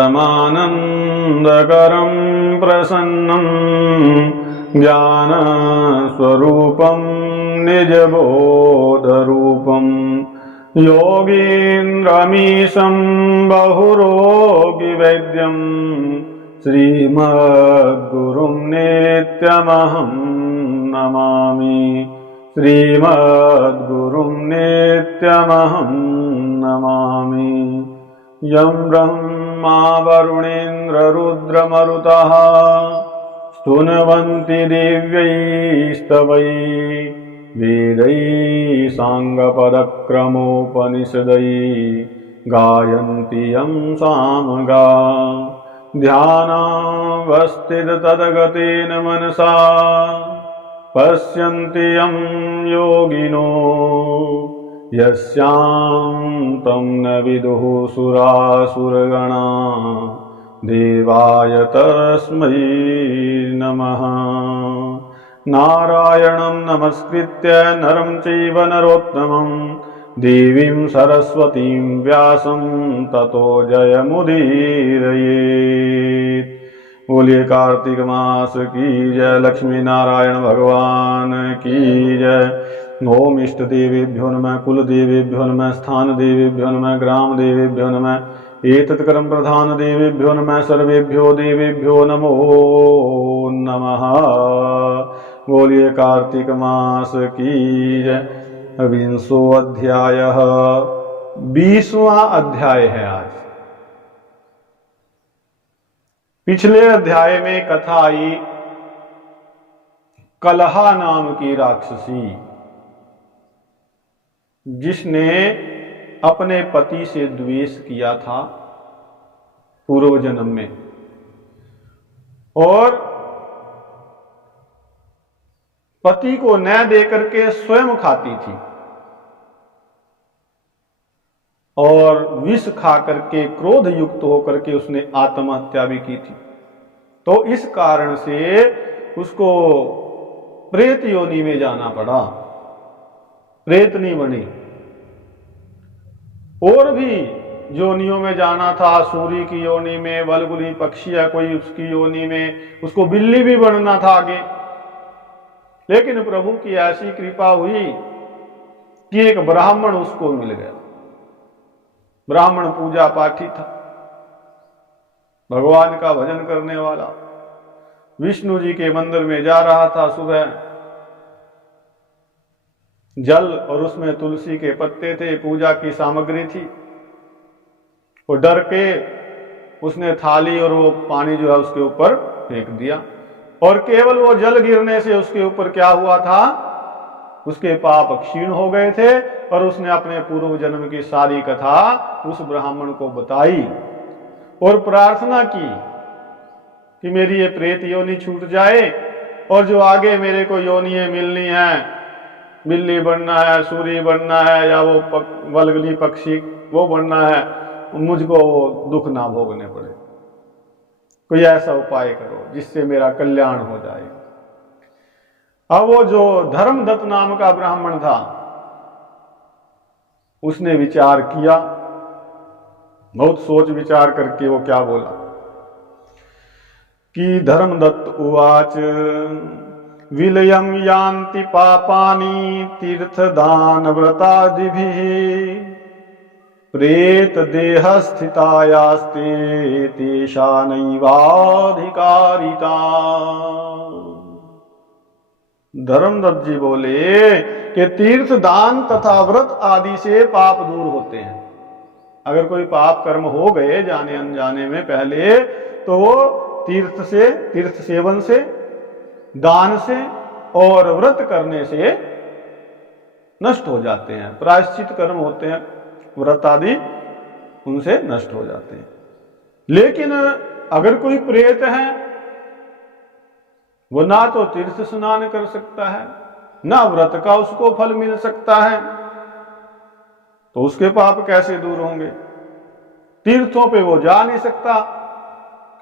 परमानन्दकरं प्रसन्नं ज्ञानस्वरूपं निजबोधरूपं योगीन्द्रमीशं बहुरोगिवैद्यं श्रीमद्गुरुं नित्यमहं नमामि। श्रीमद्गुरुं नित्यमहं नमामि। यं ब्रह्मा वरुणेन्द्ररुद्रमरुतः स्तुन्वन्ति दिव्यैस्तवैः वेदैः साङ्गपदक्रमोपनिषदैः गायन्ति यं सामगा। ध्यानावस्थिततद्गतेन मनसा पश्यन्ति यं योगिनो यस्यान्तं न विदुः सुरासुरगणा। देवाय तस्मै नमः। नारायणं नमस्कृत्य नरं चैव नरोत्तमं देवीं सरस्वतीं व्यासं ततो जयमुदीरयेत्। बोलिए कार्तिक मास की जय, लक्ष्मी नारायण भगवान की जय। ओम इष्ट देवेभ्यो नमः, कुल देवेभ्यो नमः, स्थान देवेभ्यो नमः, ग्राम देवेभ्यो नमः, एतत् कर्म प्रधान देवेभ्यो नमः, सर्वेभ्यो देवेभ्यो नमो नमः। बोलिए कार्तिक मास की जय। 20वां अध्याय, 20वां अध्याय है आज। पिछले अध्याय में कथा आई कलहा नाम की राक्षसी, जिसने अपने पति से द्वेष किया था पूर्व जन्म में और पति को न देकर के स्वयं खाती थी और विष खा करके क्रोध युक्त होकर के उसने आत्महत्या भी की थी। तो इस कारण से उसको प्रेत योनि में जाना पड़ा, प्रेतनी बनी। और भी योनियों में जाना था, सूरी की योनि में, बलगुली पक्षी या कोई उसकी योनि में, उसको बिल्ली भी बनना था आगे। लेकिन प्रभु की ऐसी कृपा हुई कि एक ब्राह्मण उसको मिल गया। ब्राह्मण पूजा पाठी था, भगवान का भजन करने वाला, विष्णु जी के मंदिर में जा रहा था। सुबह जल और उसमें तुलसी के पत्ते थे, पूजा की सामग्री थी। वो डर के उसने थाली और वो पानी जो है उसके ऊपर फेंक दिया और केवल वो जल गिरने से उसके ऊपर क्या हुआ था, उसके पाप क्षीण हो गए थे। और उसने अपने पूर्व जन्म की सारी कथा उस ब्राह्मण को बताई और प्रार्थना की कि मेरी ये प्रेत योनि छूट जाए और जो आगे मेरे को योनियां मिलनी है, बिल्ली बनना है, सूरी बनना है या वो बलगली पक्षी वो बनना है, मुझको दुख ना भोगने पड़े। कोई ऐसा उपाय करो जिससे मेरा कल्याण हो जाए। अब वो जो धर्मदत्त नाम का ब्राह्मण था, उसने विचार किया, बहुत सोच विचार करके वो क्या बोला कि धर्मदत्त उवाच विलयम यान्ति पापानि तीर्थदान व्रतादिभिः प्रेत देह स्थितायास्ते तेषा नैवाधिकारिता। धर्मदत्त जी बोले कि तीर्थ दान तथा व्रत आदि से पाप दूर होते हैं। अगर कोई पाप कर्म हो गए जाने अनजाने में पहले, तो वो तीर्थ से, तीर्थ सेवन से, दान से और व्रत करने से नष्ट हो जाते हैं। प्रायश्चित कर्म होते हैं व्रत आदि, उनसे नष्ट हो जाते हैं। लेकिन अगर कोई प्रेत है, वो ना तो तीर्थ स्नान कर सकता है, ना व्रत का उसको फल मिल सकता है, तो उसके पाप कैसे दूर होंगे। तीर्थों पे वो जा नहीं सकता,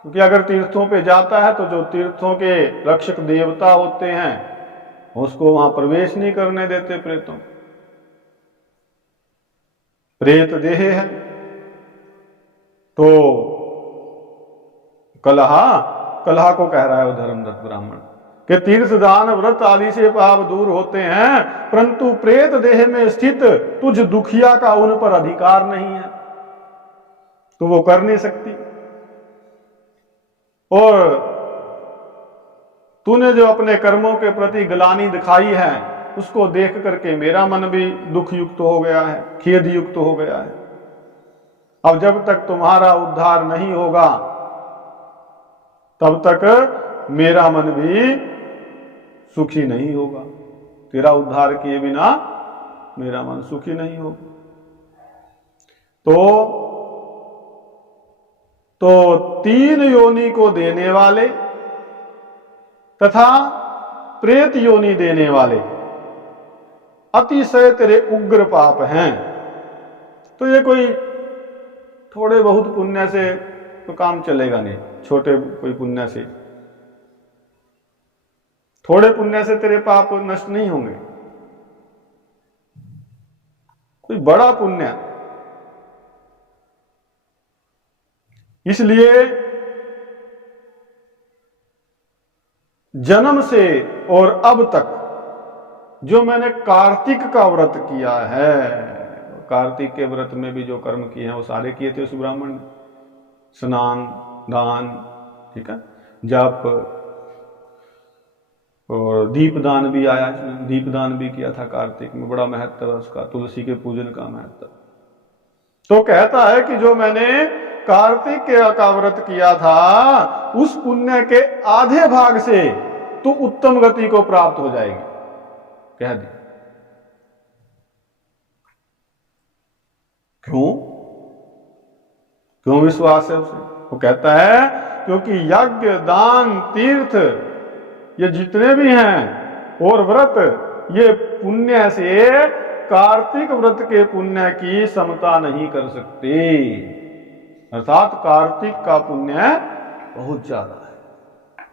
क्योंकि अगर तीर्थों पे जाता है तो जो तीर्थों के रक्षक देवता होते हैं उसको वहां प्रवेश नहीं करने देते प्रेतों। प्रेत देह है तो कलहा, कलहा को कह रहा है वो धर्मदत्त ब्राह्मण कि तीर्थ दान व्रत आदि से पाप दूर होते हैं, परंतु प्रेत देह में स्थित तुझ दुखिया का उन पर अधिकार नहीं है, तो वो कर नहीं सकती। और तूने जो अपने कर्मों के प्रति ग्लानि दिखाई है, उसको देख करके मेरा मन भी दुख युक्त हो गया है, खेद युक्त हो गया है। अब जब तक तुम्हारा उद्धार नहीं होगा तब तक मेरा मन भी सुखी नहीं होगा। तेरा उद्धार किए बिना मेरा मन सुखी नहीं होगा। तो तीन योनि को देने वाले तथा प्रेत योनि देने वाले अतिशय तेरे उग्र पाप हैं। तो ये कोई थोड़े बहुत पुण्य से तो काम चलेगा नहीं, छोटे कोई पुण्य से, थोड़े पुण्य से तेरे पाप नष्ट नहीं होंगे। कोई बड़ा पुण्य, इसलिए जन्म से और अब तक जो मैंने कार्तिक का व्रत किया है, कार्तिक के व्रत में भी जो कर्म किए हैं वो सारे किए थे उस ब्राह्मण ने। स्नान, दान, ठीक है, जप और दीपदान भी आया, दीपदान भी किया था कार्तिक में, बड़ा महत्व है उसका, तुलसी के पूजन का महत्व। तो कहता है कि जो मैंने कार्तिक का व्रत किया था उस पुण्य के आधे भाग से तू उत्तम गति को प्राप्त हो जाएगी, कह दी। क्यों विश्वास है उसे? वो कहता है क्योंकि यज्ञ, दान, तीर्थ ये जितने भी हैं और व्रत, ये पुण्य से कार्तिक व्रत के पुण्य की समता नहीं कर सकते। अर्थात कार्तिक का पुण्य बहुत ज्यादा है।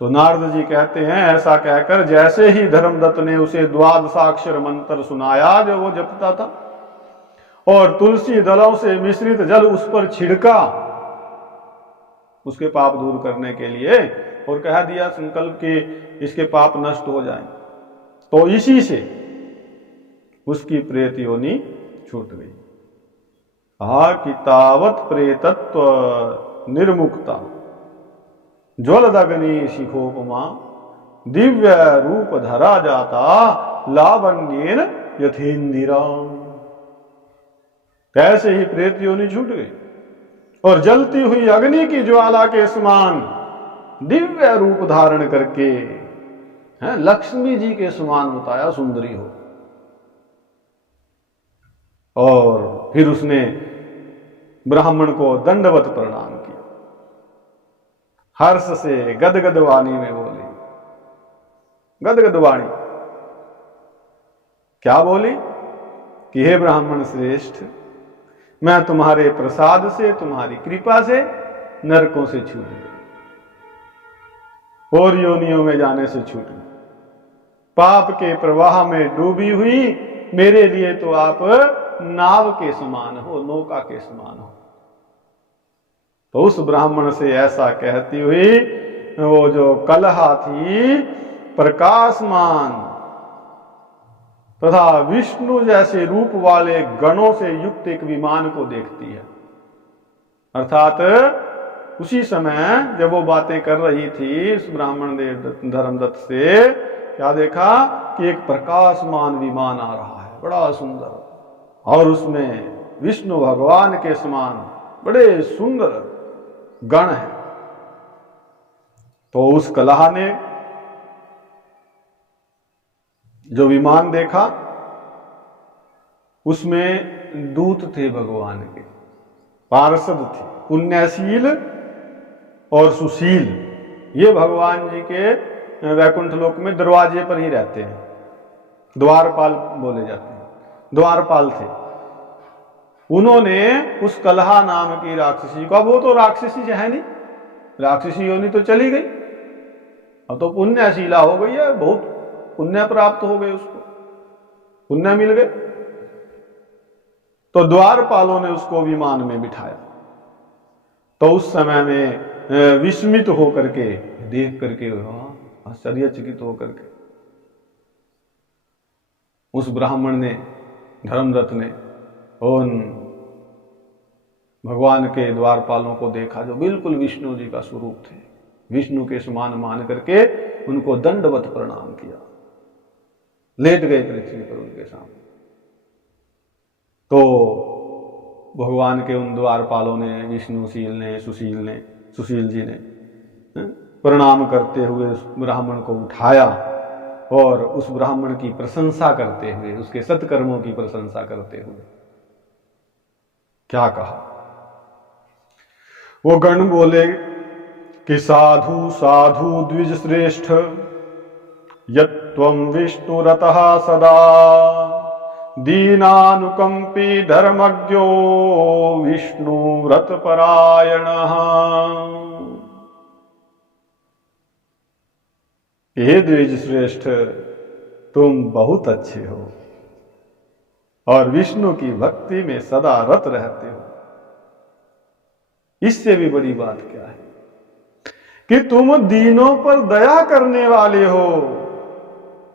तो नारद जी कहते हैं, ऐसा कहकर जैसे ही धर्मदत्त ने उसे द्वादशाक्षर मंत्र सुनाया जो वो जपता था और तुलसी दलों से मिश्रित जल उस पर छिड़का उसके पाप दूर करने के लिए, और कह दिया संकल्प कि इसके पाप नष्ट हो जाएं, तो इसी से उसकी प्रेत योनि छूट गई। कहा कि तावत प्रेतत्व निर्मुक्ता ज्वलदग्नि शिखोपमा दिव्य रूप धरा जाता लावण्येन यथेंदिरा। कैसे ही प्रेत योनि छूट गई और जलती हुई अग्नि की ज्वाला के समान दिव्य रूप धारण करके, है, लक्ष्मी जी के समान बताया सुंदरी हो। और फिर उसने ब्राह्मण को दंडवत प्रणाम किया, हर्ष से गदगद वाणी में बोली, गदगद वाणी क्या बोली कि हे ब्राह्मण श्रेष्ठ, मैं तुम्हारे प्रसाद से, तुम्हारी कृपा से नरकों से छूट गई और योनियों में जाने से छूट गई, पाप के प्रवाह में डूबी हुई मेरे लिए तो आप नाव के समान हो, नौका के समान हो। तो उस ब्राह्मण से ऐसा कहती हुई वो जो कलहा थी प्रकाशमान तथा विष्णु जैसे रूप वाले गणों से युक्त एक विमान को देखती है। अर्थात उसी समय जब वो बातें कर रही थी उस ब्राह्मण धर्मदत्त से, क्या देखा कि एक प्रकाशमान विमान आ रहा है, बड़ा सुंदर, और उसमें विष्णु भगवान के समान बड़े सुंदर गण है। तो उस कलहा ने जो विमान देखा उसमें दूत थे भगवान के, पार्षद थे, पुण्यशील और सुशील। ये भगवान जी के वैकुंठ लोक में दरवाजे पर ही रहते हैं, द्वारपाल बोले जाते हैं, द्वारपाल थे। उन्होंने उस कलहा नाम की राक्षसी को, अब वो तो राक्षसी है नहीं, राक्षसी योनि तो चली गई, अब तो पुण्यशीला हो गई है, बहुत पुण्य प्राप्त हो गए, उसको पुण्य मिल गए। तो द्वारपालों ने उसको विमान में बिठाया तो उस समय में विस्मित होकर के देख करके आश्चर्यचकित होकर के उस ब्राह्मण ने, धर्मदत्त ने उन भगवान के द्वारपालों को देखा जो बिल्कुल विष्णु जी का स्वरूप थे। विष्णु के समान मान करके उनको दंडवत प्रणाम किया, लेट गए पृथ्वी पर उनके सामने। तो भगवान के उन द्वारपालों ने, विष्णुशील ने, सुशील जी ने प्रणाम करते हुए उस ब्राह्मण को उठाया और उस ब्राह्मण की प्रशंसा करते हुए, उसके सत्कर्मों की प्रशंसा करते हुए क्या कहा? वो गण बोले कि साधु साधु द्विज श्रेष्ठ यत्त्वं विष्णुरतः सदा दीनानुकंपी धर्मज्ञो विष्णु व्रत परायणः। हे द्विज श्रेष्ठ, तुम बहुत अच्छे हो और विष्णु की भक्ति में सदा रत रहते हो। इससे भी बड़ी बात क्या है कि तुम दीनों पर दया करने वाले हो,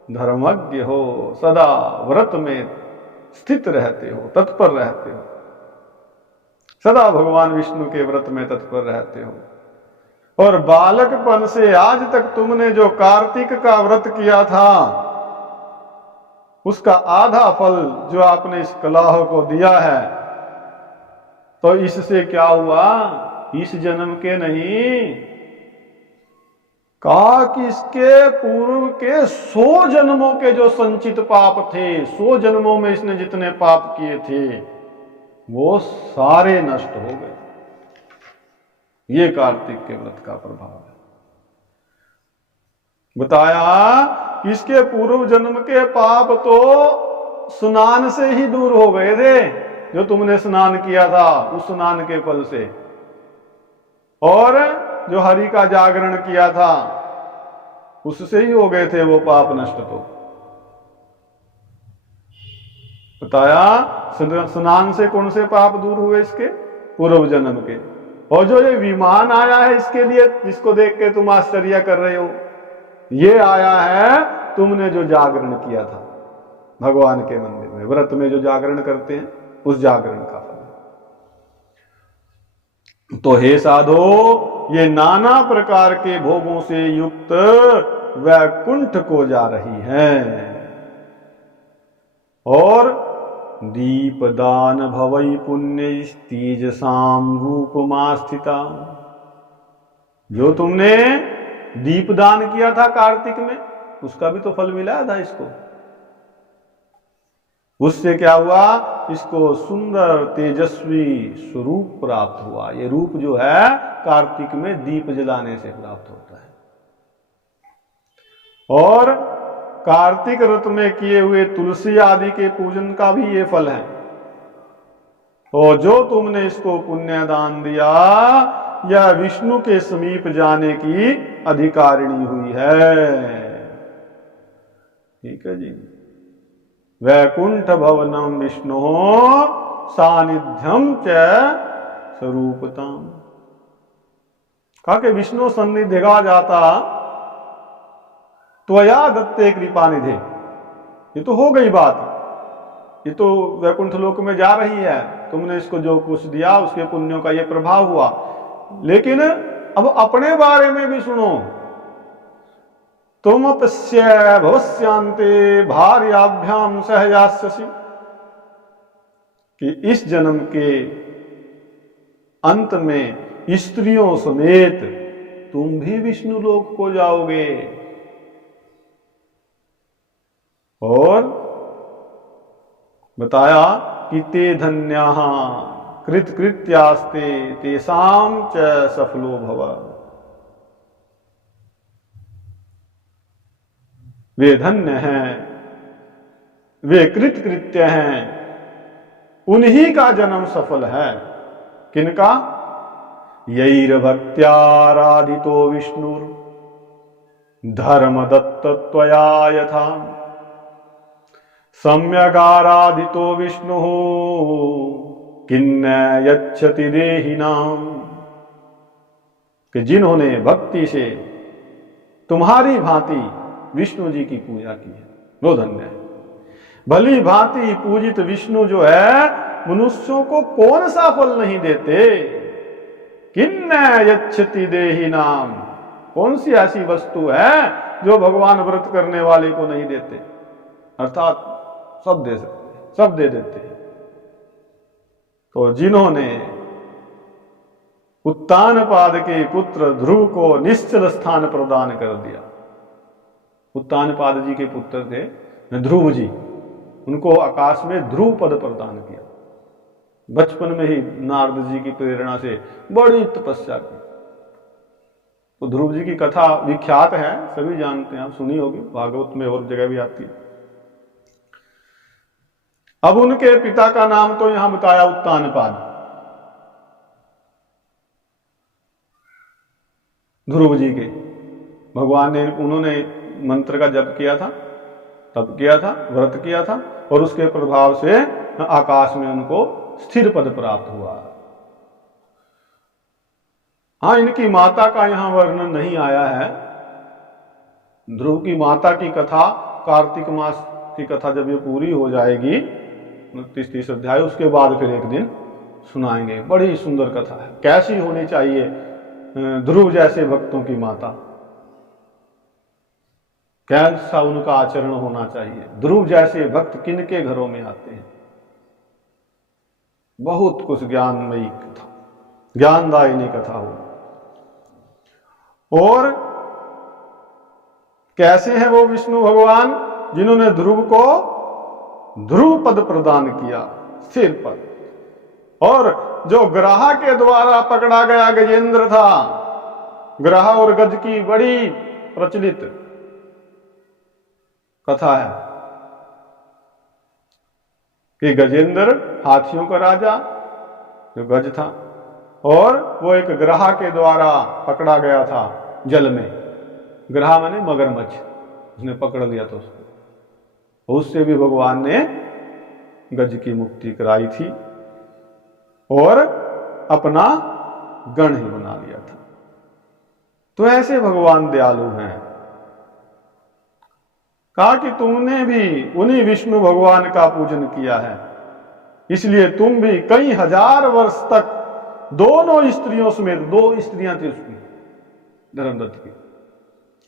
धर्मज्ञ हो, सदा व्रत में स्थित रहते हो, तत्पर रहते हो, सदा भगवान विष्णु के व्रत में तत्पर रहते हो। और बालकपन से आज तक तुमने जो कार्तिक का व्रत किया था, उसका आधा फल जो आपने इस कलाह को दिया है, तो इससे क्या हुआ? इस जन्म के नहीं, कहा कि इसके पूर्व के 100 जन्मों के जो संचित पाप थे, 100 जन्मों में इसने जितने पाप किए थे वो सारे नष्ट हो गए। ये कार्तिक के व्रत का प्रभाव है। बताया इसके पूर्व जन्म के पाप तो स्नान से ही दूर हो गए थे, जो तुमने स्नान किया था उस स्नान के फल से, और जो हरि का जागरण किया था उससे ही हो गए थे वो पाप नष्ट। तो बताया स्नान से कौन से पाप दूर हुए? इसके पूर्व जन्म के। और जो ये विमान आया है इसके लिए, जिसको देख के तुम आश्चर्य कर रहे हो, ये आया है तुमने जो जागरण किया था भगवान के मंदिर में, व्रत में जो जागरण करते हैं उस जागरण का फल। तो हे साधो, ये नाना प्रकार के भोगों से युक्त वैकुंठ को जा रही है और दीपदान भवई पुण्य तेजसाम रूपमा स्थिता। जो तुमने दीपदान किया था कार्तिक में, उसका भी तो फल मिला था इसको। उससे क्या हुआ? इसको सुंदर तेजस्वी स्वरूप प्राप्त हुआ। ये रूप जो है कार्तिक में दीप जलाने से प्राप्त होता है। और कार्तिक व्रत में किए हुए तुलसी आदि के पूजन का भी ये फल है। और जो तुमने इसको पुण्यदान दिया, यह विष्णु के समीप जाने की अधिकारिणी हुई है। ठीक है जी। वैकुंठ भवनम विष्णु सानिध्यम च स्वरूपतम। कहा कि विष्णु सन्निधि जाता त्वया दत्ते कृपा निधे। ये तो हो गई बात, ये तो वैकुंठ लोक में जा रही है, तुमने इसको जो कुछ दिया उसके पुण्यों का ये प्रभाव हुआ। लेकिन अब अपने बारे में भी सुनो। तुम पश्य भवस्यांते भार्याभ्याम सहयास्यसि, कि इस जन्म के अंत में स्त्रियों समेत तुम भी विष्णु लोक को जाओगे। और बताया कि ते धन्याः कृतकृत्यास्ते तेषां च सफलो भव। वे धन्य हैं, वे कृतकृत्य हैं, उन्हीं का जन्म सफल है। किनका? यैर्भक्त्याराधितो विष्णुर धर्मदत्त त्वया यथा सम्यगाराधितो विष्णु किन्न यच्छति देहिनाम। कि जिन्होंने भक्ति से तुम्हारी भांति विष्णु जी की पूजा की है वो धन्य है। भली भांति पूजित विष्णु जो है मनुष्यों को कौन सा फल नहीं देते। किन्नय यच्छति देहि नाम, कौन सी ऐसी वस्तु है जो भगवान व्रत करने वाले को नहीं देते, अर्थात सब दे सकते, सब दे देते हैं। तो जिन्होंने उत्तानपाद के पुत्र ध्रुव को निश्चल स्थान प्रदान कर दिया, उत्तानपाद जी के पुत्र थे ध्रुव जी, उनको आकाश में ध्रुव पद प्रदान किया। बचपन में ही नारद जी की प्रेरणा से बड़ी तपस्या की। तो ध्रुव जी की कथा विख्यात है, सभी जानते हैं, आप सुनी होगी, भागवत में और जगह भी आती है। अब उनके पिता का नाम तो यहां बताया उत्तानपाद, ध्रुव जी के। भगवान ने, उन्होंने मंत्र का जप किया था, तप किया था, व्रत किया था, और उसके प्रभाव से आकाश में उनको स्थिर पद प्राप्त हुआ। हाँ, इनकी माता का यहां वर्णन नहीं आया है। ध्रुव की माता की कथा कार्तिक मास की कथा जब ये पूरी हो जाएगी 29-30 अध्याय, उसके बाद फिर एक दिन सुनाएंगे। बड़ी सुंदर कथा है। कैसी होनी चाहिए ध्रुव जैसे भक्तों की माता, कैसा उनका आचरण होना चाहिए। ध्रुव जैसे भक्त किनके घरों में आते हैं। बहुत कुछ ज्ञानमयी कथा, ज्ञानदायिनी कथा हो। और कैसे हैं वो विष्णु भगवान, जिन्होंने ध्रुव को ध्रुव पद प्रदान किया, स्थिर पद। और जो ग्राह के द्वारा पकड़ा गया गजेंद्र था, ग्राह और गज की बड़ी प्रचलित कथा है कि गजेंद्र हाथियों का राजा जो गज था, और वो एक ग्राह के द्वारा पकड़ा गया था जल में। ग्राह माने मगरमच्छ, उसने पकड़ लिया था उसको। उससे भी भगवान ने गज की मुक्ति कराई थी और अपना गण ही बना लिया था। तो ऐसे भगवान दयालु हैं। कहा कि तुमने भी उन्हीं विष्णु भगवान का पूजन किया है, इसलिए तुम भी कई हजार वर्ष तक दोनों स्त्रियों समेत, 2 स्त्रियां थी उसकी धर्मदत्त की,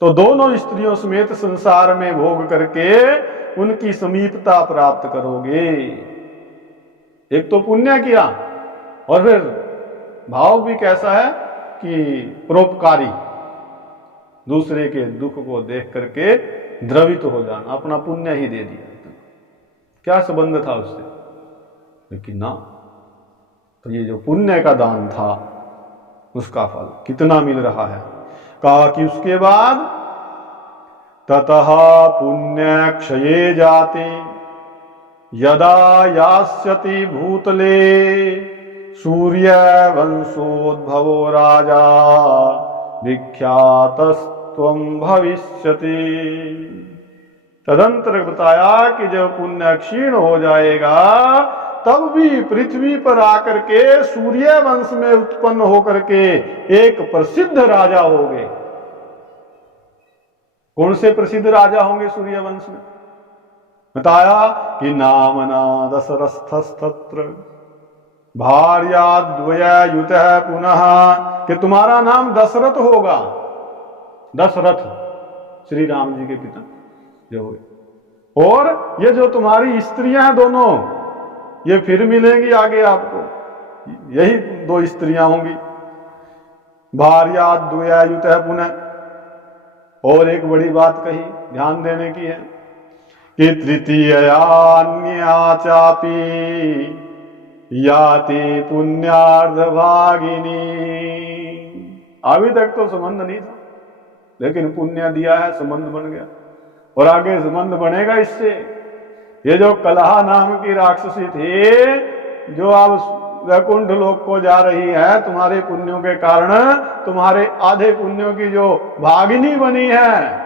तो दोनों स्त्रियों समेत संसार में भोग करके उनकी समीपता प्राप्त करोगे। एक तो पुण्य किया, और फिर भाव भी कैसा है कि परोपकारी, दूसरे के दुख को देख करके द्रवित हो जाना, अपना पुण्य ही दे दिया। क्या संबंध था उससे, लेकिन ना, तो ये जो पुण्य का दान था उसका फल कितना मिल रहा है। कहा कि उसके बाद ततः पुण्य क्षये जाते यदा यास्यति भूतले सूर्य वंशोद्भवो राजा विख्यातस्त्वं भविष्यति। तदंतर बताया कि जब पुण्य क्षीण हो जाएगा तब भी पृथ्वी पर आकर के सूर्य वंश में उत्पन्न होकर के एक प्रसिद्ध राजा होंगे। कौन से प्रसिद्ध राजा होंगे सूर्य वंश में? बताया कि नामना दशरथस्तत्र भार्याद्वययुतः पुनः, कि तुम्हारा नाम दशरथ होगा। दशरथ श्री राम जी के पिता जो हुए, और ये जो तुम्हारी स्त्रियां हैं दोनों, ये फिर मिलेंगी आगे आपको, यही 2 स्त्रियां होंगी। भार्याद्वययुतः पुनः। और एक बड़ी बात कही, ध्यान देने की है कि तृतीयान्या चापि याति पुण्यार्ध भागिनी। अभी तक तो संबंध नहीं था, लेकिन पुण्य दिया है, संबंध बन गया, और आगे संबंध बनेगा इससे। ये जो कलहा नाम की राक्षसी थी, जो अब वैकुंठ लोक को जा रही है, तुम्हारे पुण्यों के कारण तुम्हारे आधे पुण्यों की जो भागिनी बनी है,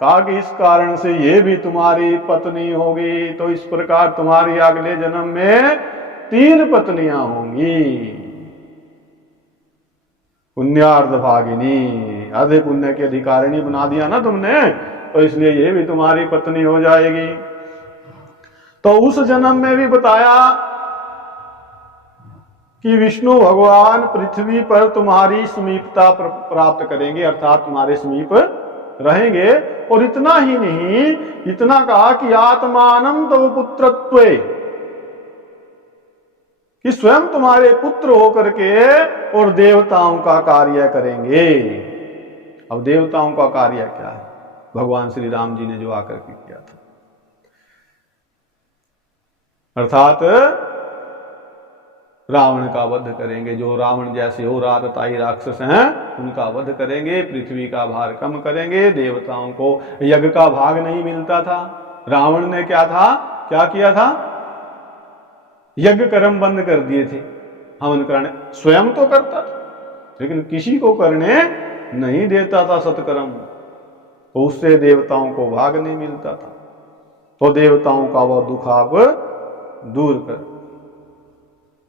कहा कि इस कारण से ये भी तुम्हारी पत्नी होगी। तो इस प्रकार तुम्हारी अगले जन्म में 3 पत्नियां होंगी। पुण्यार्थ भागिनी, आधे पुण्य की अधिकारिणी बना दिया ना तुमने, तो इसलिए ये भी तुम्हारी पत्नी हो जाएगी। तो उस जन्म में भी बताया कि विष्णु भगवान पृथ्वी पर तुम्हारी समीपता प्राप्त करेंगे, अर्थात तुम्हारे समीप रहेंगे। और इतना ही नहीं, इतना कहा कि आत्मानम तव पुत्रत्वे, कि स्वयं तुम्हारे पुत्र होकर के और देवताओं का कार्य करेंगे। अब देवताओं का कार्य क्या है? भगवान श्री राम जी ने जो आकर के किया था, अर्थात रावण का वध करेंगे। जो रावण जैसे हो रातताई राक्षस हैं उनका वध करेंगे, पृथ्वी का भार कम करेंगे। देवताओं को यज्ञ का भाग नहीं मिलता था। रावण ने क्या किया था? यज्ञ कर्म बंद कर दिए थे। हवन करने स्वयं तो करता था, लेकिन किसी को करने नहीं देता था सत्कर्म, तो उससे देवताओं को भाग नहीं मिलता था। तो देवताओं का वह दुख आप दूर कर,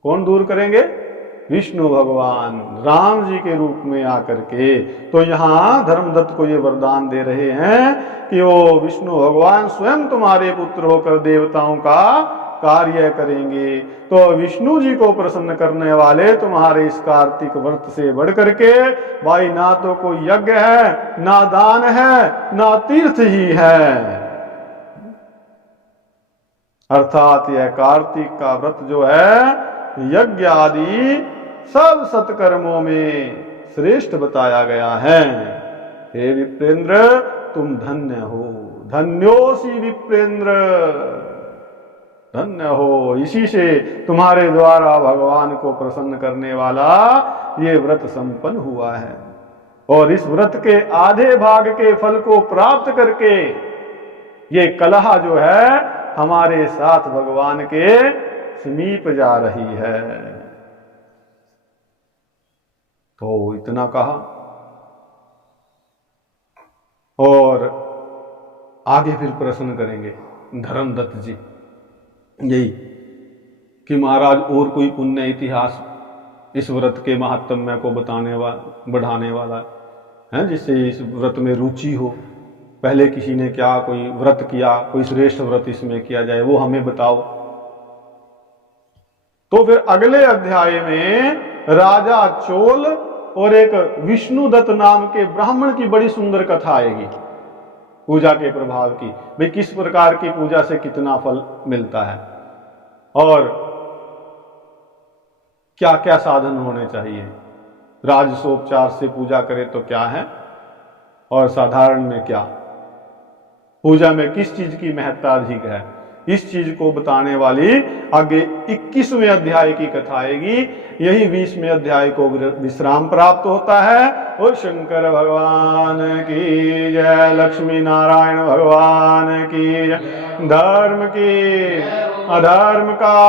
कौन दूर करेंगे? विष्णु भगवान राम जी के रूप में आकर के। तो यहां धर्मदत्त को ये वरदान दे रहे हैं कि वो विष्णु भगवान स्वयं तुम्हारे पुत्र होकर देवताओं का कार्य करेंगे। तो विष्णु जी को प्रसन्न करने वाले तुम्हारे इस कार्तिक व्रत से बढ़ करके भाई ना तो कोई यज्ञ है, ना दान है, ना तीर्थ ही है। अर्थात यह कार्तिक का व्रत जो है यज्ञ आदि सब सत्कर्मों में श्रेष्ठ बताया गया है। हे विप्रेंद्र तुम धन्य हो, धन्योसी विप्रेंद्र, धन्य हो। इसी से तुम्हारे द्वारा भगवान को प्रसन्न करने वाला ये व्रत संपन्न हुआ है। और इस व्रत के आधे भाग के फल को प्राप्त करके ये कलह जो है हमारे साथ भगवान के समीप जा रही है। तो इतना कहा और आगे फिर प्रश्न करेंगे धर्मदत्त जी यही कि महाराज और कोई पुण्य इतिहास इस व्रत के महात्म्य को बढ़ाने वाला है, जिससे इस व्रत में रुचि हो। पहले किसी ने क्या कोई व्रत किया, कोई श्रेष्ठ व्रत इसमें किया जाए, वो हमें बताओ। तो फिर अगले अध्याय में राजा चोल और एक विष्णुदत्त नाम के ब्राह्मण की बड़ी सुंदर कथा आएगी पूजा के प्रभाव की। भाई किस प्रकार की पूजा से कितना फल मिलता है और क्या क्या साधन होने चाहिए। राजसोपचार से पूजा करे तो क्या है और साधारण में क्या, पूजा में किस चीज की महत्ता अधिक है, इस चीज को बताने वाली आगे 21वें अध्याय की कथा आएगी। यही 20वें अध्याय को विश्राम प्राप्त होता है। और शंकर भगवान की जय, लक्ष्मी नारायण भगवान की जय। धर्म की अधर्म का,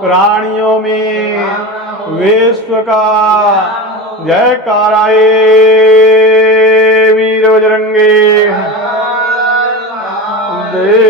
प्राणियों में विश्व का जयकाराए वीर बजरंगी देव।